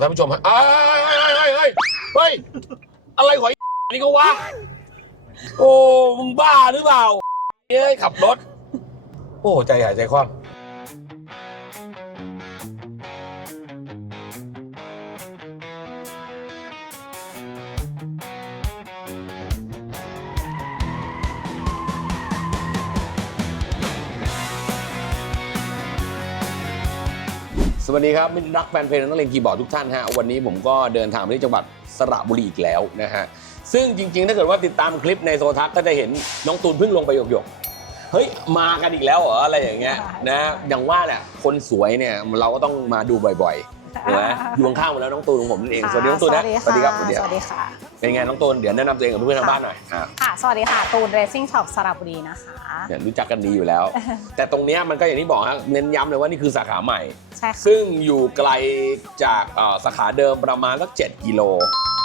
ท่านผู้ชมฮะเฮ้ยอะไรของนี่ก็วะโอ้มึงบ้าหรือเปล่าเฮ้ยขับรถโอ้ใจหายใจคว่ำสวัสดีครับมิตรรักแฟนเพลงนักเล่นคีย์บอร์ดทุกท่านฮะวันนี้ผมก็เดินทางไปที่จังหวัดสระบุรีอีกแล้วนะฮะซึ่งจริงๆถ้าเกิดว่าติดตามคลิปในโซทัศน์ก็จะเห็นน้องตูนเพิ่งลงไปหยกๆเฮ้ยมากันอีกแล้วเหรออะไรอย่างเงี้ยนะอย่างว่าแหละคนสวยเนี่ยเราก็ต้องมาดูบ่อยๆนะอยู่ข้างๆมาแล้วน้องตูนของผมนั่นเองสวัสดีน้องตูนนะสวัสดีครับสวัสดีค่ะเป็นไงน้องตูนเดี๋ยวแนะนำตัวเองกับเพื่อนๆทางบ้านหน่อยค่ะสวัสดีค่ะตูนเรซซิ่งช็อปสระบุรีนะคะเนี่ยรู้จักกันดีอยู่แล้วแต่ตรงนี้มันก็อย่างที่บอกฮะเน้นย้ำเลยว่านี่คือสาขาใหม่ใช่ค่ะซึ่งอยู่ไกลจากสาขาเดิมประมาณสัก7 กิโล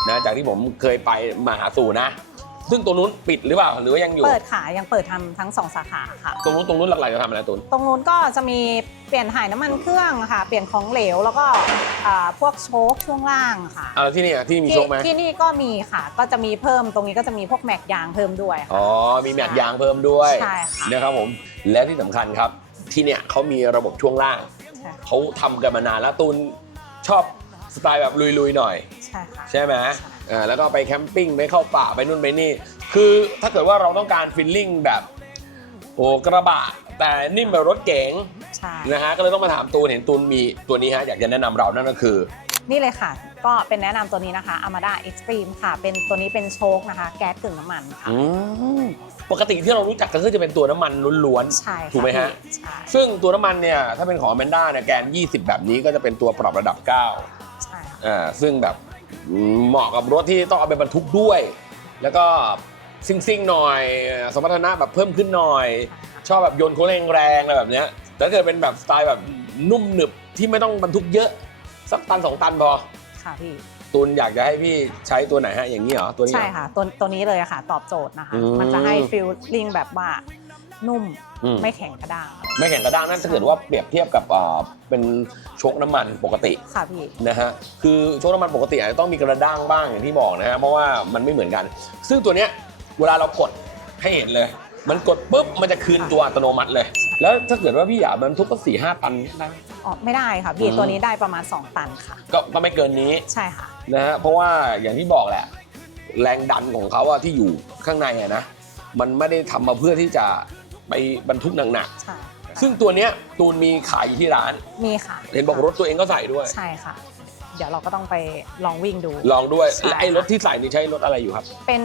นะจากที่ผมเคยไปมาหาสู่นะซึ่งตรงนู้นปิดหรือเปล่าหรือว่ายังอยู่เปิดค่ะยังเปิดทำทั้ง2สาขาค่ะตรงนู้นหลักๆจะทำอะไรตูนตรงนู้นก็จะมีเปลี่ยนถ่ายน้ำมันเครื่องค่ะเปลี่ยนของเหลวแล้วก็พวกโชคช่วงล่างค่ะที่นี่ที่มีโชคไหมที่นี่ก็มีค่ะก็จะมีเพิ่มตรงนี้ก็จะมีพวกแม็กยางเพิ่มด้วยอ๋อมีแม็กยางเพิ่มด้วยใช่ค่ะนะครับผมและที่สำคัญครับที่เนี่ยเขามีระบบช่วงล่างเขาทำกันมานานแล้วตูนชอบสไตล์แบบลุยๆหน่อยใช่ค่ะใช่ไหมแล้วก็ไปแคมปิ้งไปเข้าป่าไปนู่นไปนี่คือถ้าเกิดว่าเราต้องการฟีลลิ่งแบบโอ้กระบะแต่นิ่มแบบรถเก๋งนะฮะก็เลยต้องมาถามตูนเห็นตูนมีตัวนี้ฮะอยากจะแนะนำเรานั่นก็คือนี่เลยค่ะก็เป็นแนะนำตัวนี้นะคะ Armada Extreme ค่ะเป็นตัวนี้เป็นโชคนะคะแก๊สกึ่งน้ำมันค่ะปกติที่เรารู้จักก็คือจะเป็นตัวน้ำมันล้วนๆถูกไหมฮะซึ่งตัวน้ำมันเนี่ยถ้าเป็นของ Amanda เนี่ยแกน20แบบนี้ก็จะเป็นตัวปรับระดับ9ใช่ซึ่งแบบเหมาะกับรถที่ต้องเอาไปบรรทุกด้วยแล้วก็ซิ่งๆหน่อยสมรรถนะแบบเพิ่มขึ้นหน่อยชอบแบบโยนโค้งแรงๆอะไรแบบเนี้ยแต่ถ้าเกิดเป็นแบบสไตล์แบบนุ่มหนึบที่ไม่ต้องบรรทุกเยอะสักตัน2 ตันพอค่ะพี่ตูนอยากจะให้พี่ใช้ตัวไหนฮะอย่างนี้เหรอตัวนี้ใช่ค่ะตัวนี้เลยค่ะตอบโจทย์นะคะมันจะให้ฟีลลิ่งแบบว่านุ่มไม่แข็งกระด้างไม่แข็งกระด้างนั่นถ้าเกิดว่าเปรียบเทียบกับเป็นโชคน้ำมันปกติค่ะพี่นะฮะคือโชคน้ำมันปกติอาจจะต้องมีกระด้างบ้างอย่างที่บอกนะฮะเพราะว่ามันไม่เหมือนกันซึ่งตัวเนี้ยเวลาเรากดให้เห็นเลยมันกดปุ๊บมันจะคืนตัวอัตโนมัติเลยแล้วถ้าเกิดว่าพี่อยากบรรทุกก็4-5 ตันได้อ๋อไม่ได้ค่ะพี่ตัวนี้ได้ประมาณ2 ตันค่ะก็ไม่เกินนี้ใช่ค่ะนะฮะเพราะว่าอย่างที่บอกแหละแรงดันของเขาที่อยู่ข้างในนะมันไม่ได้ทำมาเพื่อที่จะไปบรรทุกหนักๆซึ่งตัวเนี้ยตูนมีขายอยู่ที่ร้านมีค่ะเห็นบอกรถตัวเองก็ใส่ด้วยใช่ค่ะเดี๋ยวเราก็ต้องไปลองวิ่งดูลองด้วยและไอ้รถที่ใส่นี่ใช้รถอะไรอยู่ครับเป็น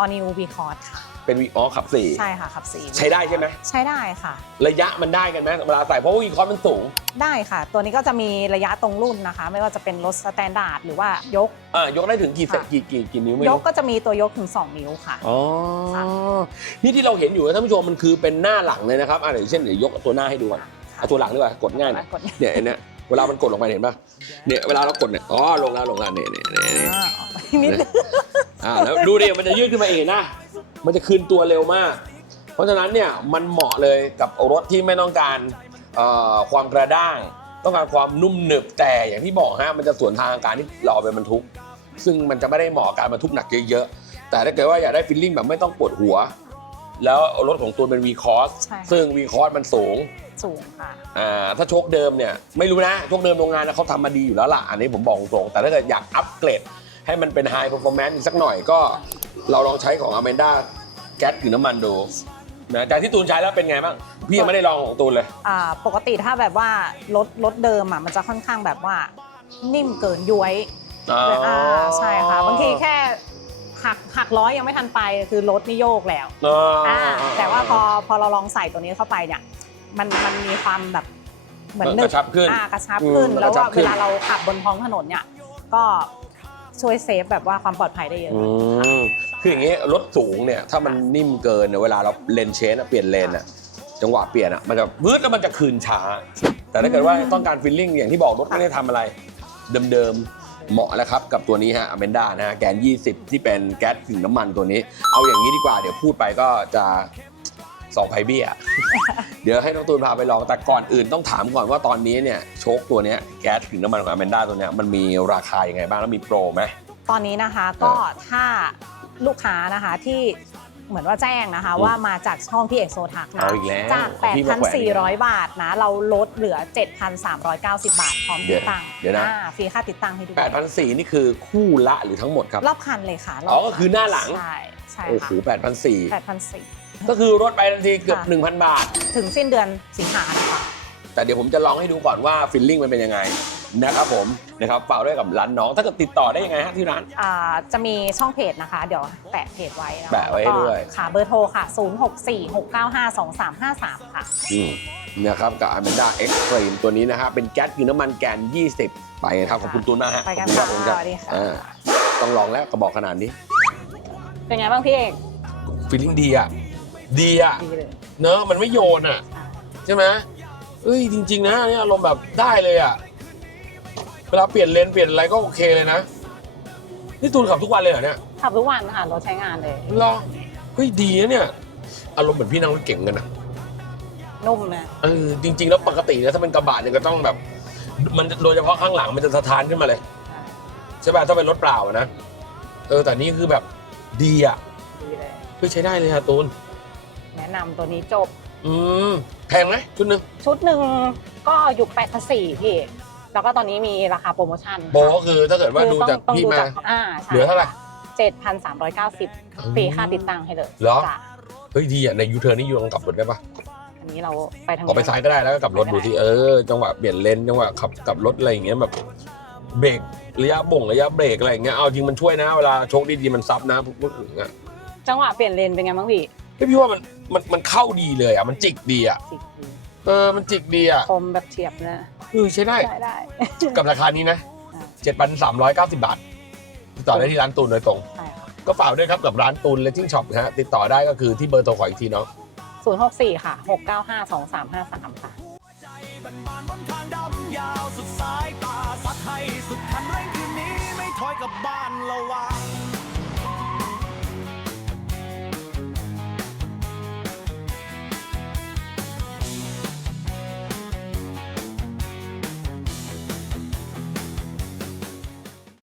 All New V-Cross ค่ะเป็นขับ4ใช่ค่ะขับ4ใช้ได้ใช่ไหมใช้ได้ค่ะระยะมันได้กันไหมเวลาใส่เพราะว่าV-Crossมันสูงได้ค่ะตัวนี้ก็จะมีระยะตรงรุ่นนะคะไม่ว่าจะเป็นรถสแตนดาร์ดหรือว่ายกยกได้ถึงกี่นิ้วไม่รู้ยกก็จะมีตัวยกถึง2 นิ้วค่ะอ๋อนี่ที่เราเห็นอยู่นะท่านผู้ชมมันคือเป็นหน้าหลังเลยนะครับอย่างเช่นเดี๋ยวยกตัวหน้าให้ดูก่อนเอาตัวหลังดีกว่ากดง่ายเนี่ยเวลามันกดลงไปเห็นป่ะเนี่ยเวลาเรากดเนี่ยลงแล้วเนี่ยแล้วดูดิมันจะยืดขึ้นมาเองนะมันจะคืนตัวเร็วมากเพราะฉะนั้นเนี่ยมันเหมาะเลยกับรถที่ไม่ต้องการความกระด้างต้องการความนุ่มหนึบแต่อย่างที่บอกฮะมันจะสวนทางการที่เราไปบรรทุกซึ่งมันจะไม่ได้เหมาะกับการบรรทุกหนักเยอะๆแต่ถ้าเกิดว่าอยากได้ฟีลลิ่งแบบไม่ต้องปวดหัวแล้วรถของตัวเป็น V-Cross ซึ่ง V-Cross มันสูงค่ะถ้าโชคเดิมเนี่ยไม่รู้นะโชคเดิมโรงงานเขาทำมาดีอยู่แล้วล่ะอันนี้ผมบอกตรงแต่ถ้าเกิดอยากอัปเกรดให้มันเป็น High Performance อีกสักหน่อยก็เราลองใช้ของ Amanda แก๊สกึ่งน้ำมันดูนะจากที่ตูนใช้แล้วเป็นไงบ้างพี่ยังไม่ได้ลองของตูนเลยปกติถ้าแบบว่ารถเดิมมันจะค่อนข้างแบบว่านิ่มเกินย้วยใช่ค่ะบางทีแค่หักล้อยังไม่ทันไปคือรถนี่โยกแล้วแต่ว่าพอเราลองใส่ตัวนี้เข้าไปเนี่ยมันมีความแบบเหมือนกระชับขึ้นแล้วก็เวลาเราขับบนท้องถนนเนี่ยก็ช่วยเซฟแบบว่าความปลอดภัยได้เยอะคืออย่างนี้รถสูงเนี่ยถ้ามันนิ่มเกินเนี่ยเวลาเราเลนเชนเปลี่ยนเลนจังหวะเปลี่ยนมันจะวืดแล้วมันจะคืนช้าแต่ถ้าเกิดว่าต้องการฟีลลิ่งอย่างที่บอกรถไม่ได้ทำอะไรเดิมเหมาะแล้วครับกับตัวนี้ฮะ Amanda นะฮะแกน20ที่เป็นแก๊สกึ่งน้ำมันตัวนี้เอาอย่างนี้ดีกว่าเดี๋ยวพูดไปก็จะ 2ไพเบี้ย เดี๋ยวให้น้องตูนพาไปลองแต่ก่อนอื่นต้องถามก่อนว่าตอนนี้เนี่ยโชคตัวเนี้ยแก๊สถึงน้ำมันของอแมนด้าตัวเนี้ยมันมีราคายังไงบ้างแล้วมีโปรไหมตอนนี้นะคะก็ถ้าลูกค้านะคะที่เหมือนว่าแจ้งนะคะว่ามาจากช่องพี่เอกโซทักนะจาก 8,400 บาทนะเราลดเหลือ 7,390 บาทพร้อมติดตั้งเดี๋ยวนะฟรีค่าติดตั้งให้ด้วย 8,400 นี่คือคู่ละหรือทั้งหมดครับรอบคันเลยค่ะอ๋อก็คือหน้าหลังใช่ค่ะโอ้โห 8,400 ก็คือลดไปทันทีเกือบ 1,000 บาทถึงสิ้นเดือนสิงหาค่ะแต่เดี๋ยวผมจะลองให้ดูก่อนว่าฟีลลิ่งมันเป็นยังไงนะครับผมนะครับฝากด้วยกับร้านน้องถ้าเกิดติดต่อได้ยังไงฮะที่ร้านจะมีช่องเพจนะคะเดี๋ยวแปะเพจไว้นะแปะไว้ด้วยค่ะเบอร์โทรค่ะ0646952353ค่ะนะครับกับ Amanda Extreme ตัวนี้นะฮะเป็นแก๊สกินน้ำมันแกน20ไปครับขอบคุณตูนมากฮะไปกันค่ะสวัสดีค่ะต้องลองแล้วกระบอกขนาดนี้เป็นไงบ้างพี่เอกฟีลลิ่งดีอ่ะเนอะมันไม่โยนอ่ะใช่ไหมจริงๆนะนี่อารมณ์แบบได้เลยอ่ะเวลาเปลี่ยนเลนเปลี่ยนอะไรก็โอเคเลยนะนี่ตูนขับทุกวันเลยเหรอเนี่ยขับทุกวันค่ะรถใช้งานเลยเหรอดีนะเนี่ยอารมณ์เหมือนพี่นั่งรถเก๋งกันนะนุ่มนะจริงๆแล้วปกติแล้วถ้าเป็นกระบะเนี่ยก็ต้องแบบมันโดยเฉพาะข้างหลังมันจะสะท้านขึ้นมาเลยใช่ป่ะถ้าเป็นรถเปล่านะแต่นี่คือแบบดีอ่ะดีเลยใช้ได้เลยฮะตูนแนะนำตัวนี้จบแพงไหมชุดหนึ่งก็อยู่8,400พี่แล้วก็ตอนนี้มีราคาโปรโมชั่นโปรก็คือถ้าเกิดว่าดูจากพี่มาเหลือเท่าไหร่7,390 ฟรีค่าติดตั้งให้เลยเหรอดีอ่ะในยูเทิร์นนี่ยูลองกลับรถได้ปะอันนี้เราไปทางไปซ้ายก็ได้แล้วก็กลับรถดูที่จังหวะเปลี่ยนเลนจังหวะขับกลับรถอะไรอย่างเงี้ยแบบเบรกระยะเบรกอะไรอย่างเงี้ยเอาจริงมันช่วยนะเวลาโชคดีๆมันซับนะพูดถึงอ่ะจังหวะเปลี่ยนเลนเป็นไงบ้างพี่ว่ามันเข้าดีเลยอ่ะมันจิกดีอ่ะมันจิกดีอ่ะคมแบบเฉียบนะใช้ได้กับราคานี้นะ 7,390 บาทติดต่อได้ที่ร้านตูนโดยตรงก็ฝากด้วยครับกับร้านตูนเลสซิ่งช็อปนะฮะติดต่อได้ก็คือที่เบอร์โทรขออีกทีเนาะ064ค่ะ6952353ค่ะสุดสายตาสัดให้สุดคันเร่งคืนนี้ไม่ถอยกับบ้านระวัง